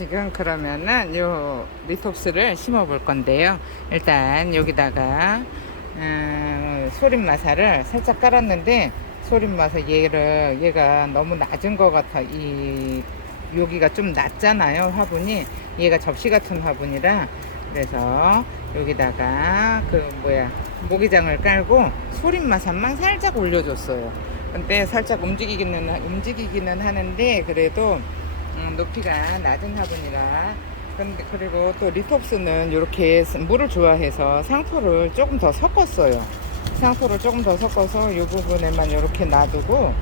지금 그러면은 요 리톱스를 심어 볼 건데요. 일단 여기다가 소림마사를 살짝 깔았는데, 소림마사 얘가 너무 낮은 것 같아. 이 여기가 좀 낮잖아요, 화분이. 얘가 접시 같은 화분이라. 그래서 여기다가 모기장을 깔고 소림마사만 살짝 올려줬어요. 근데 살짝 움직이기는 하는데, 그래도 높이가 낮은 화분이라. 근데 그리고 또 리톱스는 이렇게 물을 좋아해서 상토를 조금 더 섞었어요. 상토를 조금 더 섞어서 이 부분에만 이렇게 놔두고,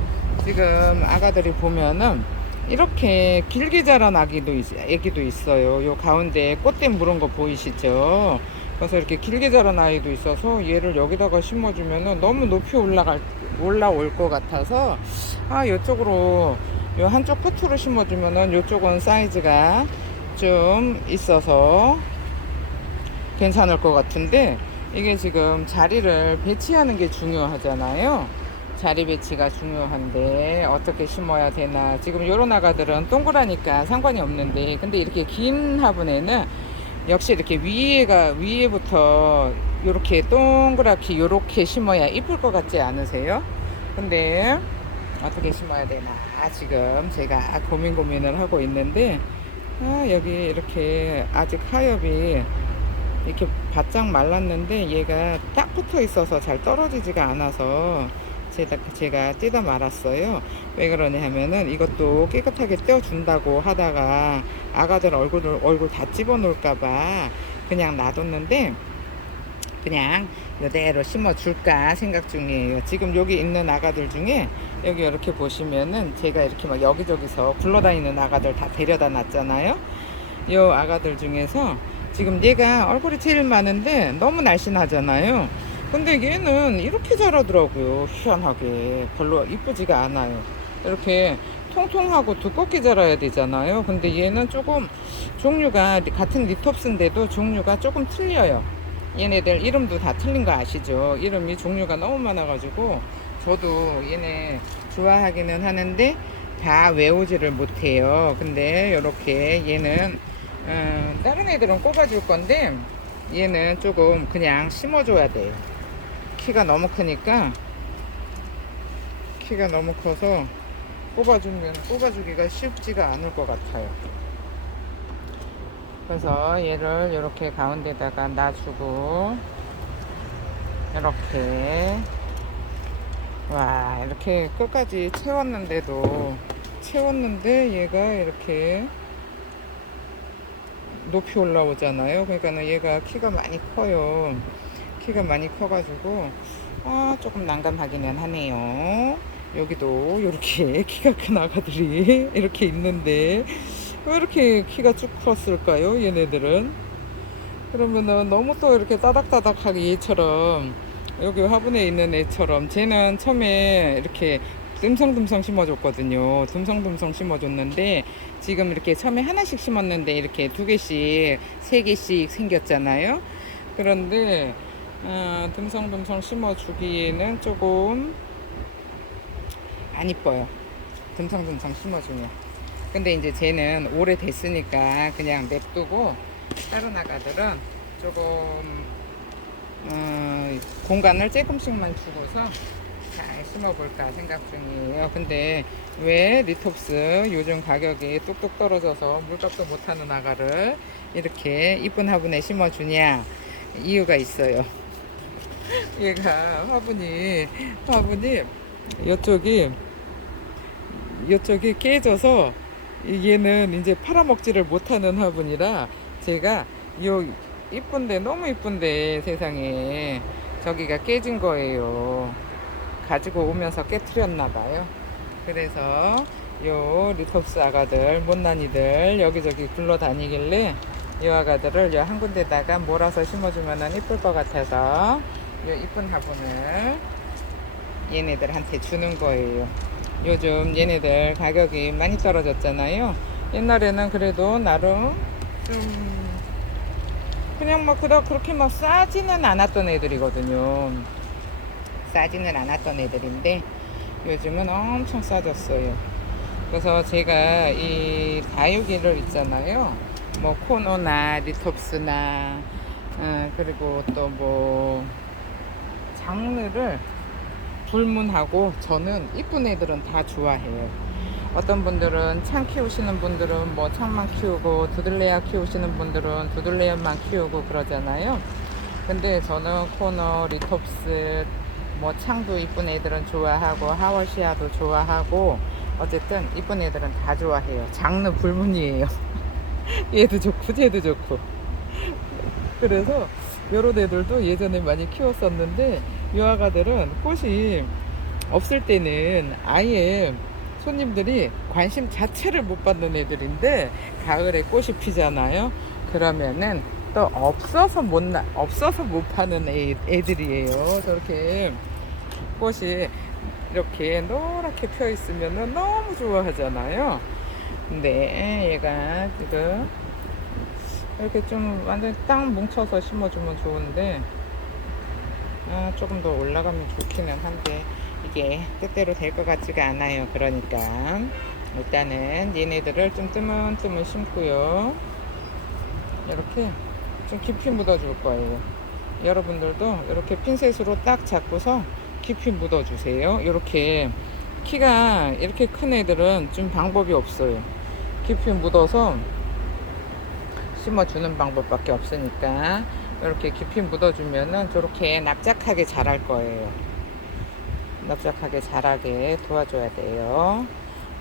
지금 아가들이 보면은 이렇게 길게 자란 애기도 있어요. 요 가운데 꽃대 물은 거 보이시죠? 그래서 이렇게 길게 자란 아이도 있어서 얘를 여기다가 심어주면은 너무 높이 올라올 것 같아서, 요쪽으로 요 한쪽 포트로 심어주면은 요쪽은 사이즈가 좀 있어서 괜찮을 것 같은데, 이게 지금 자리를 배치하는 게 중요하잖아요. 자리 배치가 중요한데 어떻게 심어야 되나. 지금 요런 아가들은 동그라니까 상관이 없는데, 근데 이렇게 긴 화분에는 역시 이렇게 위에부터 요렇게 동그랗게 요렇게 심어야 이쁠 것 같지 않으세요? 근데 어떻게 심어야 되나 지금 제가 고민을 하고 있는데, 여기 이렇게 아직 하엽이 이렇게 바짝 말랐는데 얘가 딱 붙어 있어서 잘 떨어지지가 않아서 제가 뜯어 말았어요. 왜 그러냐 하면은 이것도 깨끗하게 떼어준다고 하다가 아가들 얼굴 다 집어넣을까봐 그냥 놔뒀는데, 그냥 이대로 심어줄까 생각 중이에요. 지금 여기 있는 아가들 중에 여기 이렇게 보시면은 제가 이렇게 막 여기저기서 굴러다니는 아가들 다 데려다 놨잖아요. 이 아가들 중에서 지금 얘가 얼굴이 제일 많은데 너무 날씬하잖아요. 근데 얘는 이렇게 자라더라고요. 희한하게 별로 이쁘지가 않아요. 이렇게 통통하고 두껍게 자라야 되잖아요. 근데 얘는 조금 종류가 같은 리톱스인데도 종류가 조금 틀려요. 얘네들 이름도 다 틀린 거 아시죠? 이름이 종류가 너무 많아가지고 저도 얘네 좋아하기는 하는데 다 외우지를 못해요. 근데 이렇게 얘는 다른 애들은 꼽아줄 건데 얘는 조금 그냥 심어줘야 돼요. 키가 너무 크니까, 키가 너무 커서 뽑아주기가 쉽지가 않을 것 같아요. 그래서 얘를 이렇게 가운데다가 놔주고, 이렇게 이렇게 끝까지 채웠는데 얘가 이렇게 높이 올라오잖아요. 그러니까 얘가 키가 많이 커요. 키가 많이 커가지고 조금 난감하기는 하네요. 여기도 이렇게 키가 큰 아가들이 이렇게 있는데 왜 이렇게 키가 쭉 컸을까요? 얘네들은. 그러면은 너무 또 이렇게 따닥따닥하게 얘처럼, 여기 화분에 있는 애처럼, 쟤는 처음에 이렇게 듬성듬성 심어줬거든요. 듬성듬성 심어줬는데 지금 이렇게 처음에 하나씩 심었는데 이렇게 2개씩 3개씩 생겼잖아요. 그런데 듬성듬성 심어주기에는 조금 안 이뻐요. 듬성듬성 심어주면. 근데 이제 쟤는 오래됐으니까 그냥 냅두고, 다른 아가들은 조금 공간을 조금씩만 주고서 잘 심어볼까 생각 중이에요. 근데 왜 리톱스 요즘 가격이 뚝뚝 떨어져서 물값도 못하는 아가를 이렇게 이쁜 화분에 심어주냐, 이유가 있어요. 얘가 화분이 이쪽이 깨져서 얘는 이제 팔아먹지를 못하는 화분이라, 제가 요 너무 이쁜데 세상에 저기가 깨진 거예요. 가지고 오면서 깨트렸나 봐요. 그래서 요 리톱스 아가들, 못난이들 여기저기 굴러다니길래 이 아가들을 요 한 군데다가 몰아서 심어주면 이쁠 것 같아서 요 이쁜 화분을 얘네들한테 주는 거예요. 요즘 얘네들 가격이 많이 떨어졌잖아요. 옛날에는 그래도 나름 좀 그냥 막 그렇게 막 싸지는 않았던 애들이거든요. 싸지는 않았던 애들인데 요즘은 엄청 싸졌어요. 그래서 제가 이 다육이를 있잖아요. 뭐 코노나 리톱스나 그리고 또 뭐 장르를 불문하고 저는 이쁜 애들은 다 좋아해요. 어떤 분들은 창 키우시는 분들은 뭐 창만 키우고 두들레아 키우시는 분들은 두들레아만 키우고 그러잖아요. 근데 저는 코너, 리톱스, 뭐 창도 이쁜 애들은 좋아하고 하워시아도 좋아하고 어쨌든 이쁜 애들은 다 좋아해요. 장르 불문이에요. 얘도 좋고 쟤도 좋고. 그래서 여러 애들도 예전에 많이 키웠었는데 이 아가들은 꽃이 없을 때는 아예 손님들이 관심 자체를 못 받는 애들인데 가을에 꽃이 피잖아요. 그러면은 또 없어서 못 파는 애들이에요. 저렇게 꽃이 이렇게 노랗게 펴 있으면은 너무 좋아하잖아요. 근데 얘가 지금 이렇게 좀 완전 딱 뭉쳐서 심어주면 좋은데 조금 더 올라가면 좋기는 한데 이게 뜻대로 될 것 같지가 않아요. 그러니까 일단은 얘네들을 좀 뜨문뜨문 심고요. 이렇게 좀 깊이 묻어줄 거예요. 여러분들도 이렇게 핀셋으로 딱 잡고서 깊이 묻어주세요. 이렇게 키가 이렇게 큰 애들은 좀 방법이 없어요. 깊이 묻어서 심어주는 방법밖에 없으니까 이렇게 깊이 묻어주면은 저렇게 납작하게 자랄 거예요. 납작하게 자라게 도와줘야 돼요.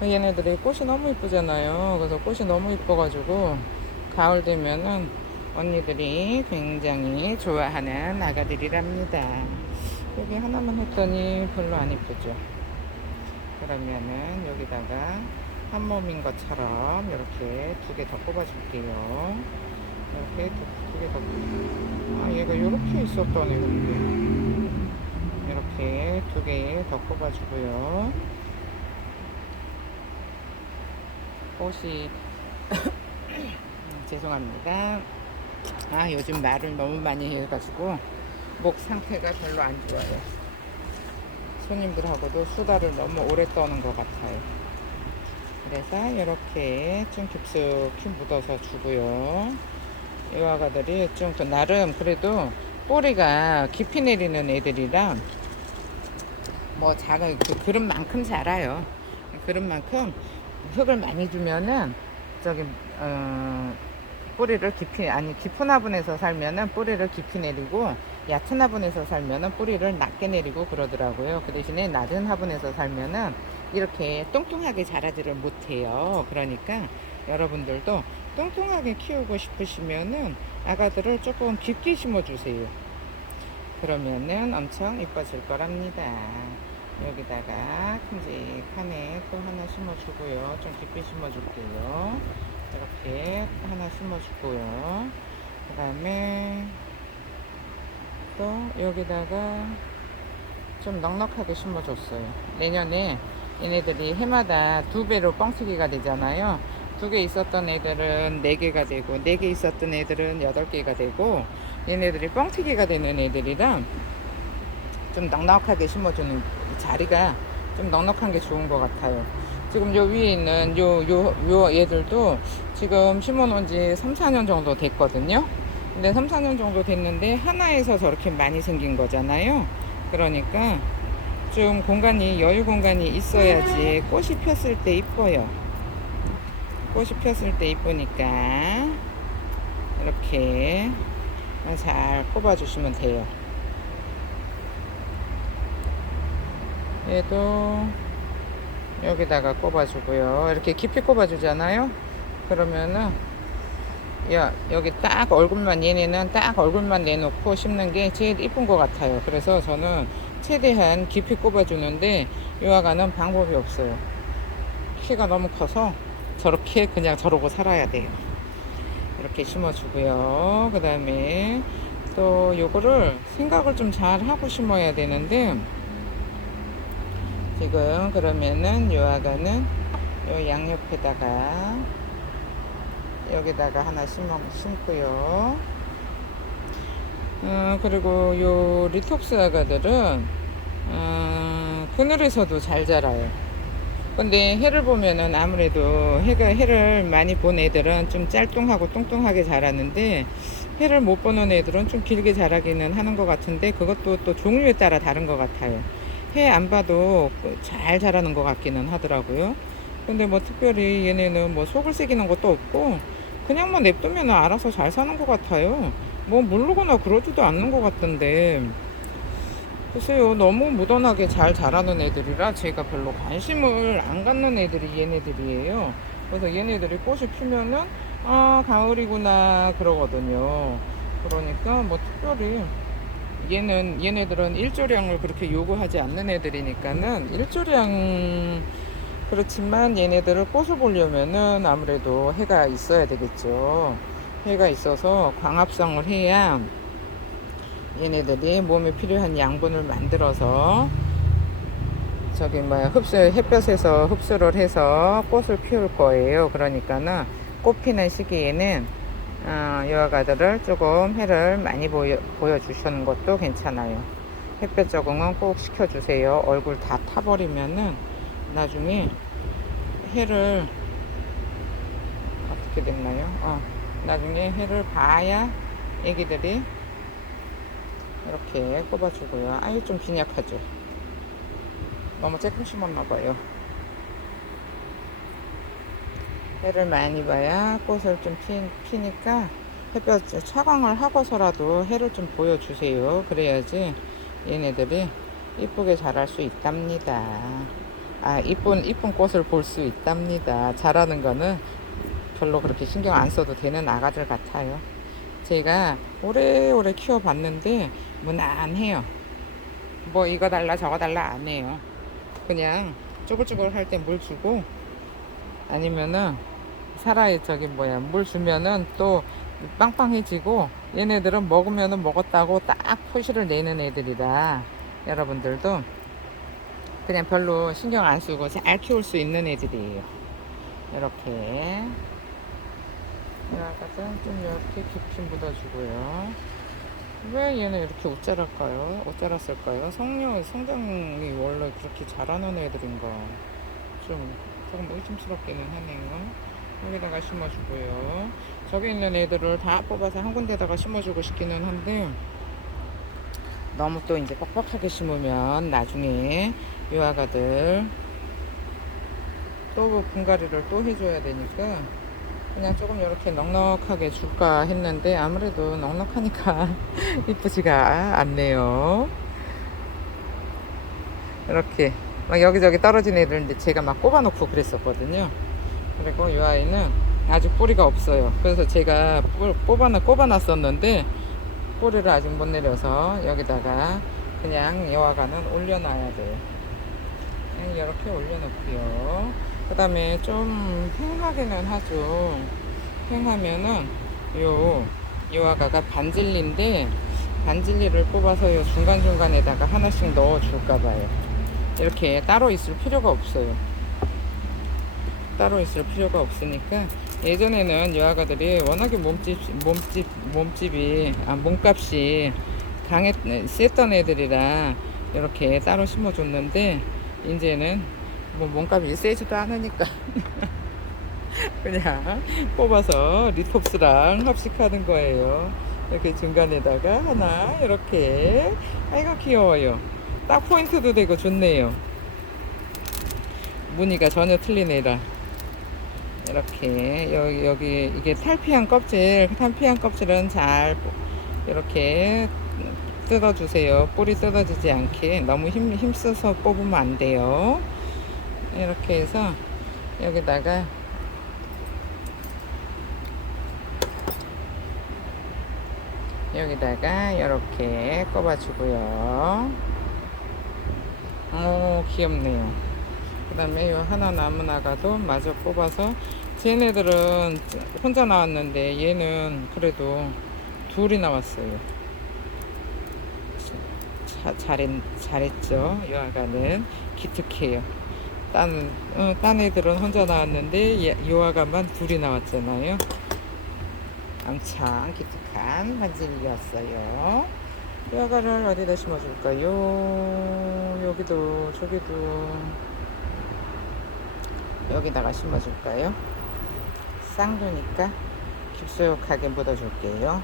얘네들이 꽃이 너무 이쁘잖아요. 그래서 꽃이 너무 이뻐가지고 가을 되면은 언니들이 굉장히 좋아하는 아가들이랍니다. 여기 하나만 했더니 별로 안 이쁘죠. 그러면은 여기다가 한 몸인 것처럼 이렇게 두 개 더 꼽아줄게요. 이렇게 두 개 더. 얘가 이렇게 있었던 애인데 이렇게 두 개 더 꼽아주고요. 꽃이 죄송합니다. 요즘 말을 너무 많이 해가지고 목 상태가 별로 안 좋아요. 손님들하고도 수다를 너무 오래 떠는 것 같아요. 그래서 이렇게 좀 깊숙이 묻어서 주고요. 이 아가들이 좀 나름 그래도 뿌리가 깊이 내리는 애들이라 뭐 작은 그 그릇만큼 자라요. 그릇만큼 흙을 많이 주면은 저기 뿌리를 깊은 화분에서 살면은 뿌리를 깊이 내리고 얕은 화분에서 살면은 뿌리를 낮게 내리고 그러더라고요. 그 대신에 낮은 화분에서 살면은 이렇게 뚱뚱하게 자라지를 못해요. 그러니까 여러분들도 뚱뚱하게 키우고 싶으시면은 아가들을 조금 깊게 심어주세요. 그러면은 엄청 이뻐질 거랍니다. 여기다가 큼직하네 또 하나 심어주고요. 좀 깊게 심어줄게요. 이렇게 하나 심어주고요. 그 다음에 또 여기다가 좀 넉넉하게 심어줬어요. 내년에 얘네들이 해마다 2배로 뻥튀기가 되잖아요. 2개 있었던 애들은 4개가 되고 4개 있었던 애들은 8개가 되고 얘네들이 뻥튀기가 되는 애들이랑 좀 넉넉하게 심어주는 자리가 좀 넉넉한 게 좋은 것 같아요. 지금 요 위에 있는 요 얘들도 지금 심어 놓은 지 3, 4년 정도 됐거든요. 근데 3, 4년 정도 됐는데 하나에서 저렇게 많이 생긴 거잖아요. 그러니까 좀 여유 공간이 있어야지 꽃이 폈을 때 이뻐요. 꽃이 폈을 때 이쁘니까 이렇게 잘 꼽아주시면 돼요. 얘도 여기다가 꼽아주고요. 이렇게 깊이 꼽아주잖아요. 그러면은 여기 딱 얼굴만 얘네는 딱 얼굴만 내놓고 심는 게 제일 이쁜 것 같아요. 그래서 저는 최대한 깊이 꼽아주는데 이 아가는 방법이 없어요. 키가 너무 커서 저렇게 그냥 저러고 살아야 돼요. 이렇게 심어주고요. 그 다음에 또 요거를 생각을 좀 잘 하고 심어야 되는데 지금 그러면은 요 아가는 요 양옆에다가 여기다가 하나 심고요. 그리고 요 리톱스 아가들은 그늘에서도 잘 자라요. 근데 해를 보면은 아무래도 해를 많이 본 애들은 좀 짤뚱하고 뚱뚱하게 자라는데 해를 못 보는 애들은 좀 길게 자라기는 하는 것 같은데 그것도 또 종류에 따라 다른 것 같아요. 해 안 봐도 잘 자라는 것 같기는 하더라고요. 근데 뭐 특별히 얘네는 뭐 속을 새기는 것도 없고 그냥 뭐 냅두면 알아서 잘 사는 것 같아요. 뭐 모르거나 그러지도 않는 것 같던데 글쎄요, 너무 무던하게 잘 자라는 애들이라 제가 별로 관심을 안 갖는 애들이 얘네들이에요. 그래서 얘네들이 꽃이 피면은 아 가을이구나 그러거든요. 그러니까 뭐 특별히 얘네들은 일조량을 그렇게 요구하지 않는 애들이니까는 일조량 그렇지만 얘네들을 꽃을 보려면은 아무래도 해가 있어야 되겠죠. 해가 있어서 광합성을 해야 얘네들이 몸에 필요한 양분을 만들어서 저기 뭐야 햇볕에서 흡수를 해서 꽃을 피울 거예요. 그러니까는 꽃 피는 시기에는 여아가들을 조금 해를 많이 보여주시는 것도 괜찮아요. 햇볕 적응은 꼭 시켜주세요. 얼굴 다 타버리면은 나중에 해를 어떻게 됐나요? 나중에 해를 봐야 애기들이 이렇게 꼽아주고요. 아유 좀 빈약하죠. 너무 조금 심었나봐요. 해를 많이 봐야 꽃을 좀 피니까 햇볕 차광을 하고서라도 해를 좀 보여주세요. 그래야지 얘네들이 이쁘게 자랄 수 있답니다. 이쁜 꽃을 볼 수 있답니다. 자라는 거는 별로 그렇게 신경 안 써도 되는 아가들 같아요. 제가 오래오래 키워봤는데 무난해요. 뭐 이거 달라 저거 달라 안 해요. 그냥 쪼글쪼글 할 때 물 주고 아니면은 사라이 물 주면은 또 빵빵해지고 얘네들은 먹으면은 먹었다고 딱 표시를 내는 애들이라 여러분들도 그냥 별로 신경 안 쓰고 잘 키울 수 있는 애들이에요. 이렇게 좀 이렇게 깊이 묻어주고요. 왜 얘는 이렇게 옷자랐을까요? 성장이 원래 그렇게 잘하는 애들인가? 좀 조금 의심스럽기는 하네요. 여기다가 심어주고요. 저기 있는 애들을 다 뽑아서 한 군데다가 심어주고 싶기는 한데 너무 또 이제 뻑뻑하게 심으면 나중에 유아가들 또 분갈이를 또 해줘야 되니까 그냥 조금 이렇게 넉넉하게 줄까 했는데 아무래도 넉넉하니까 이쁘지가 않네요. 이렇게 막 여기저기 떨어진 애들인데 제가 막 꼽아놓고 그랬었거든요. 그리고 이 아이는 아직 뿌리가 없어요. 그래서 제가 꼽아놨었는데 뿌리를 아직 못 내려서 여기다가 그냥 여화관은 올려놔야 돼요. 그냥 이렇게 올려놓고요. 그 다음에 좀 휑하기는 하죠. 휑하면은 여화가가 반질리인데 반질리를 뽑아서 요 중간중간에다가 하나씩 넣어 줄까 봐요. 이렇게 따로 있을 필요가 없어요. 따로 있을 필요가 없으니까 예전에는 여아가들이 워낙에 몸값이 셌던 애들이라 이렇게 따로 심어줬는데 이제는 뭐 몸값이 세지도 않으니까 그냥 뽑아서 리톱스랑 합식하는 거예요. 이렇게 중간에다가 하나 이렇게 아이고 귀여워요. 딱 포인트도 되고 좋네요. 무늬가 전혀 틀린 애라 이렇게 여기 이게 탈피한 껍질은 잘 이렇게 뜯어주세요. 뿌리 뜯어지지 않게 너무 힘써서 뽑으면 안 돼요. 이렇게 해서 여기다가 이렇게 꼽아주고요. 귀엽네요. 그 다음에 요 하나 남은 아가도 마저 뽑아서 쟤네들은 혼자 나왔는데 얘는 그래도 둘이 나왔어요. 잘했죠. 이 아가는 기특해요. 딴 애들은 혼자 나왔는데 이 아가만 둘이 나왔잖아요. 엄청 기특한 반질이었어요. 이 아가를 어디다 심어줄까요? 여기도 저기도 여기다가 심어줄까요? 쌍두니까 깊숙하게 묻어줄게요.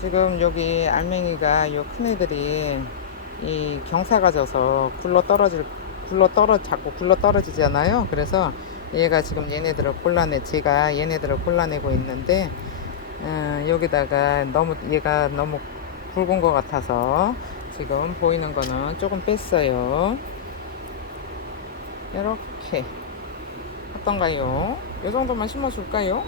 지금 여기 알맹이가 요 큰 애들이 이 경사가 져서 자꾸 굴러 떨어지잖아요. 그래서 얘가 지금 제가 얘네들을 골라내고 있는데, 여기다가 얘가 너무 굵은 것 같아서 지금 보이는 거는 조금 뺐어요. 이렇게 어떤가요? 이 정도만 심어줄까요?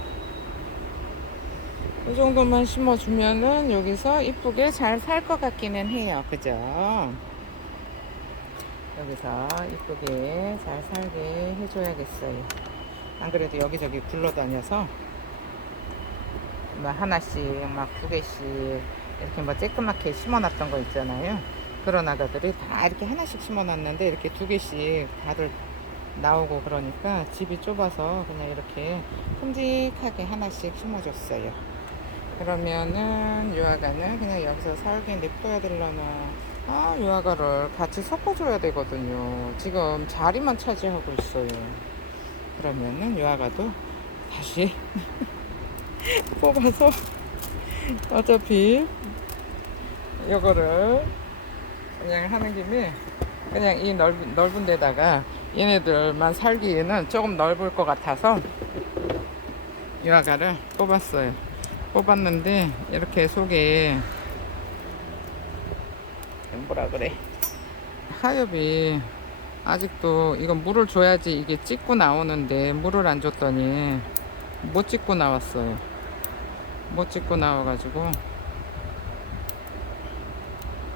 이 정도만 심어주면은 여기서 이쁘게 잘 살 것 같기는 해요. 그죠? 여기서 이쁘게 잘 살게 해줘야겠어요. 안 그래도 여기저기 굴러다녀서 뭐 하나씩 막 2개씩 이렇게 뭐 쬐끄맣게 심어놨던 거 있잖아요. 그런 아가들이 다 이렇게 하나씩 심어놨는데 이렇게 2개씩 다들 나오고 그러니까 집이 좁아서 그냥 이렇게 큼직하게 하나씩 심어줬어요. 그러면은 유아가는 그냥 여기서 살게 냅둬야 되려나. 유아가를 같이 섞어줘야 되거든요. 지금 자리만 차지하고 있어요. 그러면은 유아가도 다시 뽑아서 어차피 이거를 그냥 하는 김에 그냥 이 넓은 데다가 얘네들만 살기에는 조금 넓을 것 같아서 유아가를 뽑았는데 이렇게 속에 뭐라 그래, 하엽이 아직도 이건 물을 줘야지 이게 찢고 나오는데 물을 안 줬더니 못 찢고 나왔어요. 못 찢고 나와가지고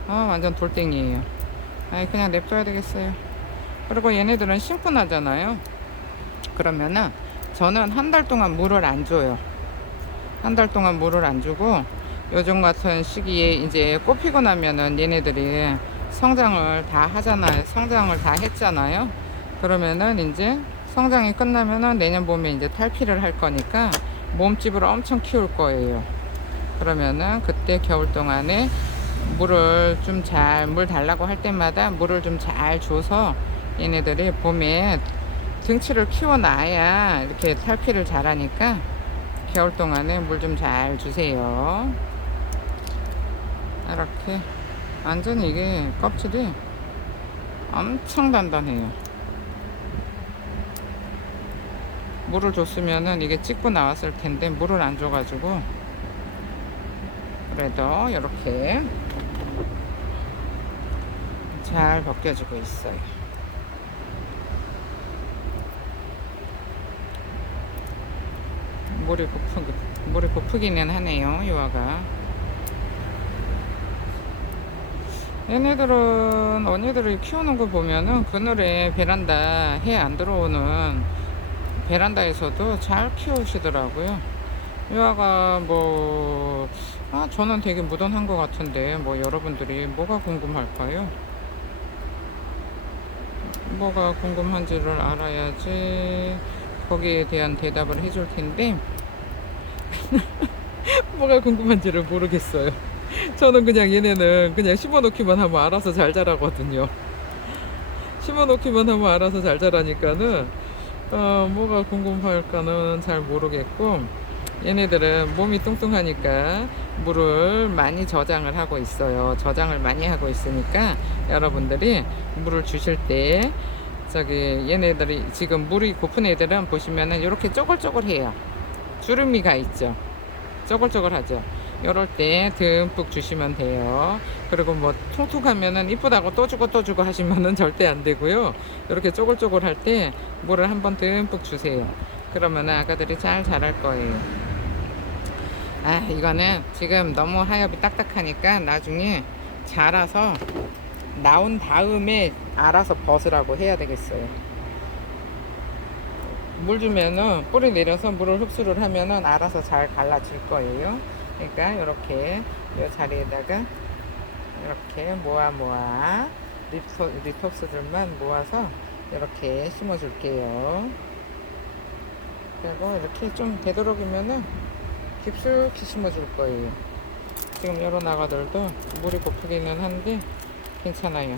완전 돌덩이에요. 그냥 냅둬야 되겠어요. 그리고 얘네들은 심고 나잖아요. 그러면은 저는 한 달 동안 물을 안 줘요. 한 달 동안 물을 안 주고 요즘 같은 시기에 이제 꽃 피고 나면은 얘네들이 성장을 다 하잖아요. 성장을 다 했잖아요. 그러면은 이제 성장이 끝나면은 내년 봄에 이제 탈피를 할 거니까 몸집을 엄청 키울 거예요. 그러면은 그때 겨울 동안에 물 달라고 할 때마다 물을 좀 잘 줘서 얘네들이 봄에 등치를 키워놔야 이렇게 탈피를 잘하니까 겨울 동안에 물 좀 잘 주세요. 이렇게 완전히 이게 껍질이 엄청 단단해요. 물을 줬으면은 이게 찢고 나왔을 텐데 물을 안 줘가지고 그래도 이렇게 잘 벗겨지고 있어요. 물이 고프기는 하네요. 유아가. 얘네들은 언니들이 키우는 거 보면은 그늘에 베란다 해 안 들어오는 베란다에서도 잘 키우시더라고요. 유아가 저는 되게 무던한 것 같은데 여러분들이 뭐가 궁금할까요? 뭐가 궁금한지를 알아야지 거기에 대한 대답을 해줄 텐데 뭐가 궁금한지를 모르겠어요. 저는 그냥 얘네는 그냥 심어놓기만 하면 알아서 잘 자라거든요. 심어놓기만 하면 알아서 잘 자라니까는 뭐가 궁금할까는 잘 모르겠고, 얘네들은 몸이 뚱뚱하니까 물을 많이 저장을 하고 있어요. 저장을 많이 하고 있으니까 여러분들이 물을 주실 때 얘네들이 지금 물이 고픈 애들은 보시면은 이렇게 쪼글쪼글해요. 주름이가 있죠. 쪼글쪼글하죠. 이럴 때 듬뿍 주시면 돼요. 그리고 퉁퉁하면은 이쁘다고 또 주고 하시면은 절대 안 되고요. 이렇게 쪼글쪼글할 때 물을 한번 듬뿍 주세요. 그러면은 아가들이 잘 자랄 거예요. 이거는 지금 너무 하엽이 딱딱하니까 나중에 자라서 나온 다음에 알아서 벗으라고 해야 되겠어요. 물 주면은 뿌리 내려서 물을 흡수를 하면은 알아서 잘 갈라질 거예요. 그러니까 이렇게 이 자리에다가 이렇게 모아 리톱스들만 모아서 이렇게 심어 줄게요. 그리고 이렇게 좀 되도록이면은 깊숙이 심어 줄 거예요. 지금 여러 나가들도 물이 고프기는 한데 괜찮아요.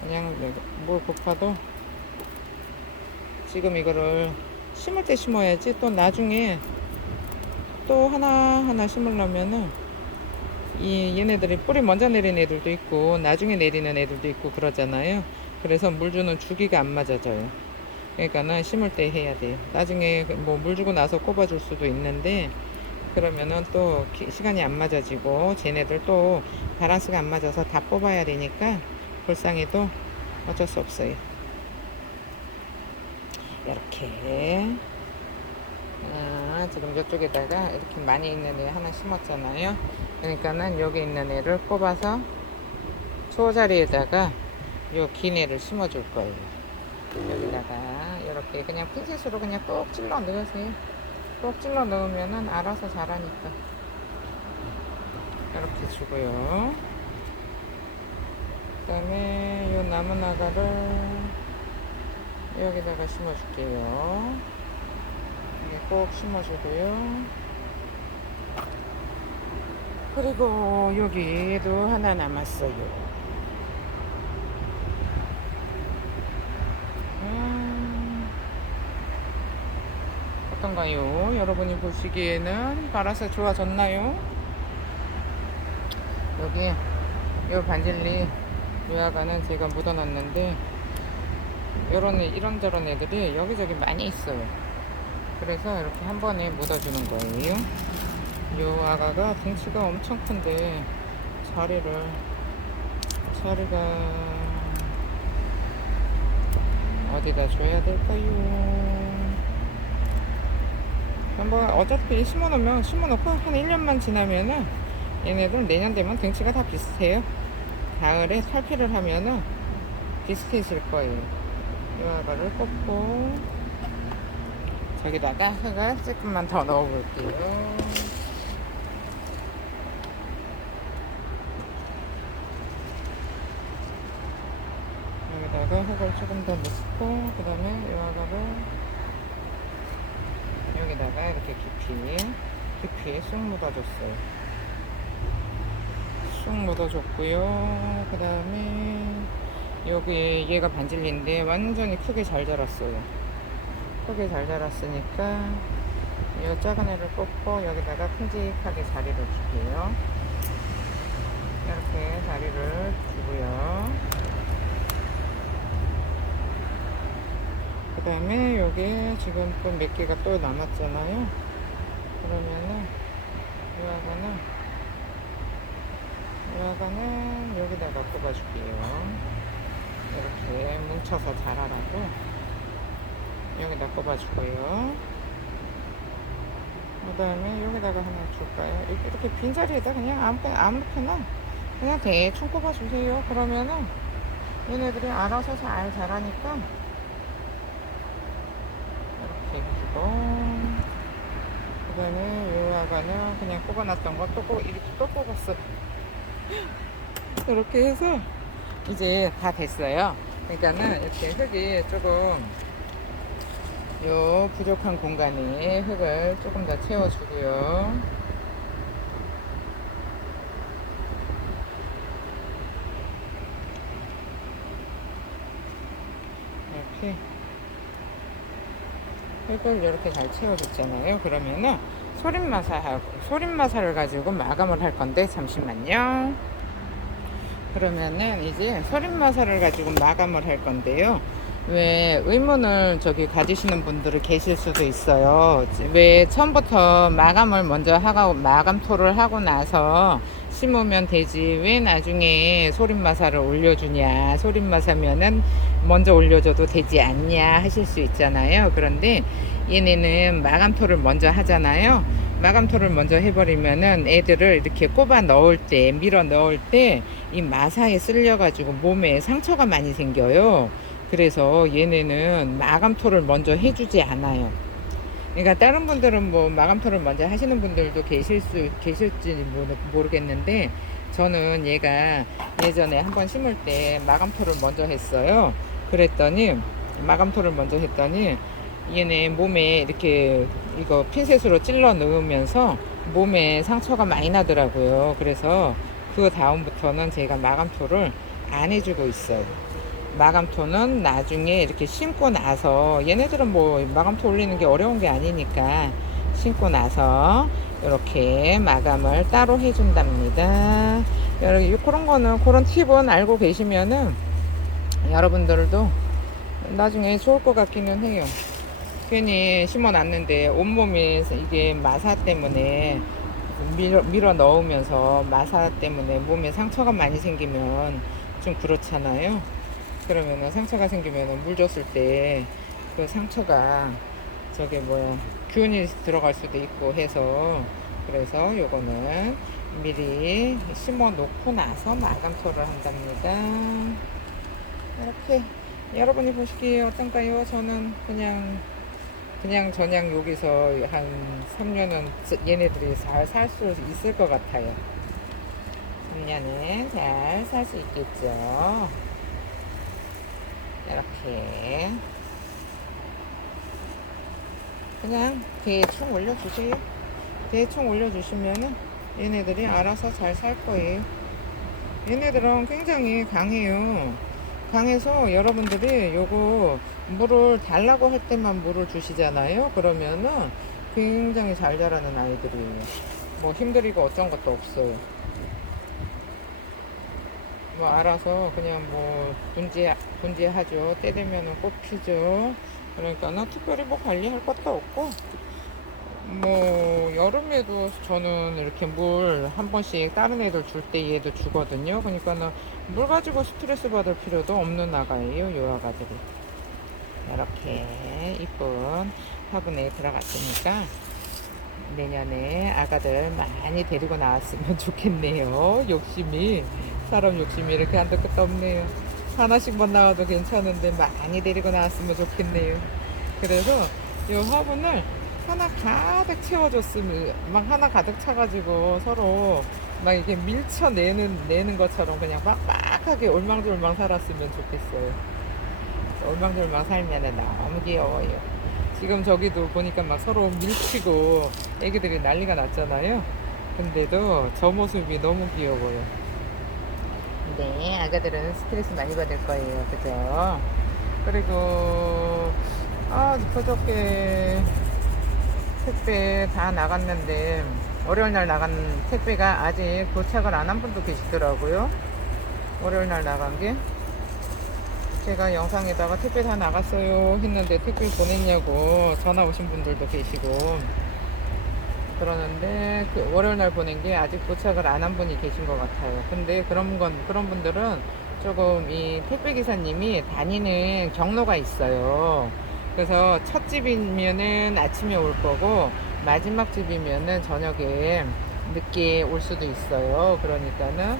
그냥 물 고파도 지금 이거를 심을 때 심어야지 또 나중에 또 하나하나 심으려면은 얘네들이 뿌리 먼저 내린 애들도 있고 나중에 내리는 애들도 있고 그러잖아요. 그래서 물 주는 주기가 안 맞아져요. 그러니까는 심을 때 해야 돼요. 나중에 뭐 물 주고 나서 꼽아줄 수도 있는데 그러면은 또 시간이 안 맞아지고 쟤네들 또 밸런스가 안 맞아서 다 뽑아야 되니까 불쌍해도 어쩔 수 없어요. 이렇게 지금 이쪽에다가 이렇게 많이 있는 애 하나 심었잖아요. 그러니까는 여기 있는 애를 뽑아서 초자리에다가 요 긴 애를 심어줄 거예요. 여기다가 이렇게 그냥 핀셋으로 그냥 꼭 찔러 넣으세요. 꼭 찔러 넣으면은 알아서 자라니까. 이렇게 주고요. 그 다음에 요 나무 나가를 여기다가 심어줄게요. 꼭 심어주고요. 그리고 여기에도 하나 남았어요. 어떤가요? 여러분이 보시기에는 바라서 좋아졌나요? 여기 요 반질리 요아가는 제가 묻어놨는데 이런저런 애들이 여기저기 많이 있어요. 그래서 이렇게 한 번에 묻어주는 거예요. 요 아가가 덩치가 엄청 큰데 자리가 어디다 줘야 될까요? 한번 어차피 심어놓고 한 1년만 지나면은 얘네들 내년 되면 덩치가 다 비슷해요. 가을에 탈피를 하면은 비슷해질 거예요. 요 아가를 뽑고 저기다가 흙을 조금만 더 넣어볼게요. 여기다가 흙을 조금 더 넣고 그 다음에 요 아가를 여기다가 이렇게 깊이 쑥 묻어줬어요. 쑥 묻어줬고요. 그 다음에 여기 얘가 반질리인데 완전히 크게 잘 자랐어요. 크게 잘 자랐으니까 이 작은 애를 뽑고 여기다가 큼직하게 자리를 줄게요. 이렇게 자리를 주고요. 그 다음에 여기 지금 또 몇 개가 또 남았잖아요. 그러면은 이 아가는 여기다가 꼽아줄게요. 이렇게 뭉쳐서 자라라고 여기다 꼽아주고요. 그 다음에 여기다가 하나 줄까요? 이렇게 빈자리에다 그냥 아무렇게나 그냥 대충 꼽아주세요. 그러면은 얘네들이 알아서 잘 자라니까 이렇게 해주고 그 다음에 이 아가는 그냥 꼽아놨던 거 이렇게 또 꼽았어. 이렇게 해서 이제 다 됐어요. 그러니까는 이렇게 흙이 조금 요 부족한 공간에 흙을 조금 더 채워주고요. 이렇게 흙을 이렇게 잘 채워줬잖아요. 그러면은 소림마사를 가지고 마감을 할 건데 잠시만요. 그러면은 이제 소림마사를 가지고 마감을 할 건데요. 왜 의문을 가지시는 분들이 계실 수도 있어요. 왜 처음부터 마감을 먼저 하고 마감토를 하고 나서 심으면 되지 왜 나중에 소림마사를 올려주냐, 소림마사면은 먼저 올려줘도 되지 않냐 하실 수 있잖아요. 그런데 얘네는 마감토를 먼저 하잖아요. 마감토를 먼저 해버리면은 애들을 이렇게 꼽아 넣을 때, 밀어 넣을 때 이 마사에 쓸려 가지고 몸에 상처가 많이 생겨요. 그래서 얘네는 마감토를 먼저 해주지 않아요. 그러니까 다른 분들은 뭐 마감토를 먼저 하시는 분들도 계실지 모르겠는데 저는 얘가 예전에 한번 심을 때 마감토를 먼저 했어요. 마감토를 먼저 했더니 얘네 몸에 이렇게 이거 핀셋으로 찔러 넣으면서 몸에 상처가 많이 나더라고요. 그래서 그 다음부터는 제가 마감토를 안 해주고 있어요. 마감토는 나중에 이렇게 심고 나서, 얘네들은 뭐 마감토 올리는 게 어려운 게 아니니까 심고 나서 이렇게 마감을 따로 해준답니다. 그런 거는, 그런 팁은 알고 계시면은 여러분들도 나중에 좋을 것 같기는 해요. 괜히 심어 놨는데 온몸이 이게 마사 때문에 밀어 넣으면서 마사 때문에 몸에 상처가 많이 생기면 좀 그렇잖아요. 그러면은 상처가 생기면은 물 줬을 때 그 상처가 저게 뭐야, 균이 들어갈 수도 있고 해서, 그래서 요거는 미리 심어 놓고 나서 마감토를 한답니다. 이렇게 여러분이 보시기에 어떤가요? 저는 그냥 저냥 여기서 한 3년은 얘네들이 잘 살 수 있을 것 같아요. 3년은 잘 살 수 있겠죠. 이렇게 그냥 대충 올려주세요. 대충 올려주시면은 얘네들이 알아서 잘 살 거예요. 얘네들은 굉장히 강해요. 강해서 여러분들이 요거 물을 달라고 할 때만 물을 주시잖아요. 그러면은 굉장히 잘 자라는 아이들이에요. 뭐 힘들이고 어떤 것도 없어요. 뭐 알아서 그냥 뭐 분지하죠. 때 되면은 꼭 피죠. 그러니까는 특별히 뭐 관리할 것도 없고, 뭐 여름에도 저는 이렇게 물 한 번씩 다른 애들 줄 때 얘도 주거든요. 그러니까는 물 가지고 스트레스 받을 필요도 없는 아가예요, 요 아가들이. 이렇게 이쁜 화분에 들어갔으니까 내년에 아가들 많이 데리고 나왔으면 좋겠네요. 욕심이, 사람 욕심이 이렇게 한도 끝도 없네요. 하나씩만 나와도 괜찮은데 많이 데리고 나왔으면 좋겠네요. 그래서 이 화분을 하나 가득 채워줬으면, 막 하나 가득 차가지고 서로 막 이게 내는 것처럼 그냥 빡빡하게 올망졸망 살았으면 좋겠어요. 올망졸망 살면 너무 귀여워요. 지금 저기도 보니까 막 서로 밀치고 애기들이 난리가 났잖아요. 근데도 저 모습이 너무 귀여워요. 네, 아가들은 스트레스 많이 받을 거예요. 그죠? 그리고 그저께 택배 다 나갔는데, 월요일 날 나간 택배가 아직 도착을 안 한 분도 계시더라고요. 월요일 날 나간 게, 제가 영상에다가 택배 다 나갔어요 했는데 택배 보냈냐고 전화 오신 분들도 계시고 그러는데, 그 월요일 날 보낸 게 아직 도착을 안 한 분이 계신 것 같아요. 근데 그런 분들은 조금 이 택배 기사님이 다니는 경로가 있어요. 그래서 첫 집이면은 아침에 올 거고, 마지막 집이면은 저녁에 늦게 올 수도 있어요. 그러니까는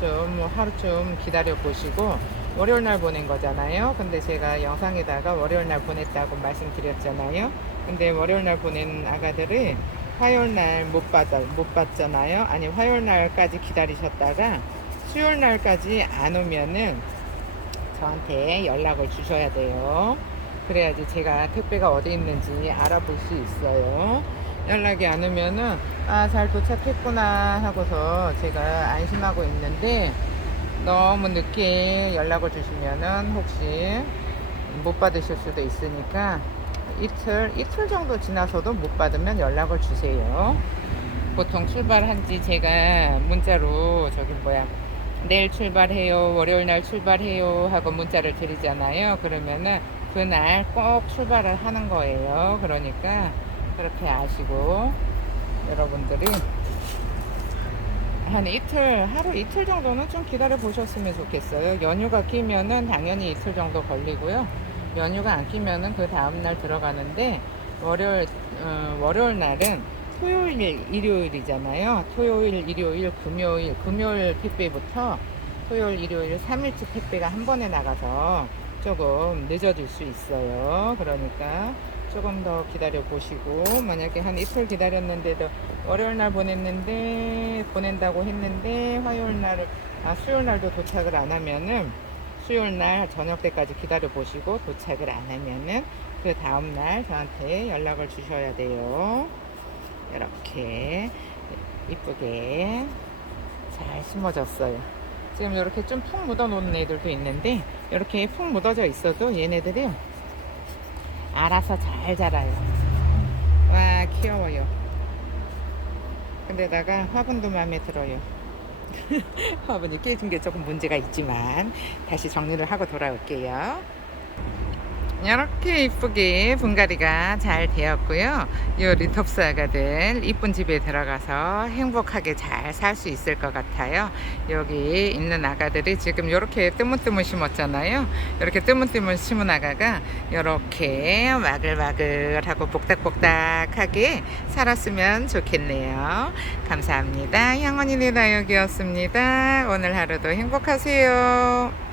좀 하루 좀 기다려 보시고, 월요일 날 보낸 거잖아요. 근데 제가 영상에다가 월요일 날 보냈다고 말씀드렸잖아요. 근데 월요일 날 보낸 아가들이 화요일 날 못 받잖아요. 아니, 화요일 날까지 기다리셨다가 수요일 날까지 안 오면은 저한테 연락을 주셔야 돼요. 그래야지 제가 택배가 어디 있는지 알아볼 수 있어요. 연락이 안 오면은 잘 도착했구나 하고서 제가 안심하고 있는데, 너무 늦게 연락을 주시면은 혹시 못 받으실 수도 있으니까 이틀 정도 지나서도 못 받으면 연락을 주세요. 보통 출발한 지 제가 문자로 내일 출발해요, 월요일 날 출발해요 하고 문자를 드리잖아요. 그러면은 그날 꼭 출발을 하는 거예요. 그러니까 그렇게 아시고 여러분들이 하루 이틀 정도는 좀 기다려 보셨으면 좋겠어요. 연휴가 끼면은 당연히 이틀 정도 걸리고요. 연휴가 안 끼면은 그 다음날 들어가는데, 월요일 날은 토요일, 일요일이잖아요. 토요일, 일요일, 금요일 택배부터 토요일, 일요일 3일치 택배가 한 번에 나가서 조금 늦어질 수 있어요. 그러니까 조금 더 기다려 보시고, 만약에 한 이틀 기다렸는데도 월요일 날 보낸다고 했는데 수요일 날도 도착을 안 하면은, 수요일 날 저녁 때까지 기다려 보시고 도착을 안 하면은 그 다음 날 저한테 연락을 주셔야 돼요. 이렇게 이쁘게 잘 심어졌어요. 지금 이렇게 좀 푹 묻어 놓은 애들도 있는데 이렇게 푹 묻어져 있어도 얘네들이 알아서 잘 자라요. 와, 귀여워요. 근데다가 화분도 마음에 들어요. 화분이 깨진 게 조금 문제가 있지만 다시 정리를 하고 돌아올게요. 이렇게 이쁘게 분갈이가 잘 되었고요. 이 리톱스 아가들 이쁜 집에 들어가서 행복하게 잘 살 수 있을 것 같아요. 여기 있는 아가들이 지금 이렇게 뜨문뜨문 심었잖아요. 이렇게 뜨문뜨문 심은 아가가 이렇게 와글와글하고 복닥복닥하게 살았으면 좋겠네요. 감사합니다. 향원이네 다육이었습니다. 오늘 하루도 행복하세요.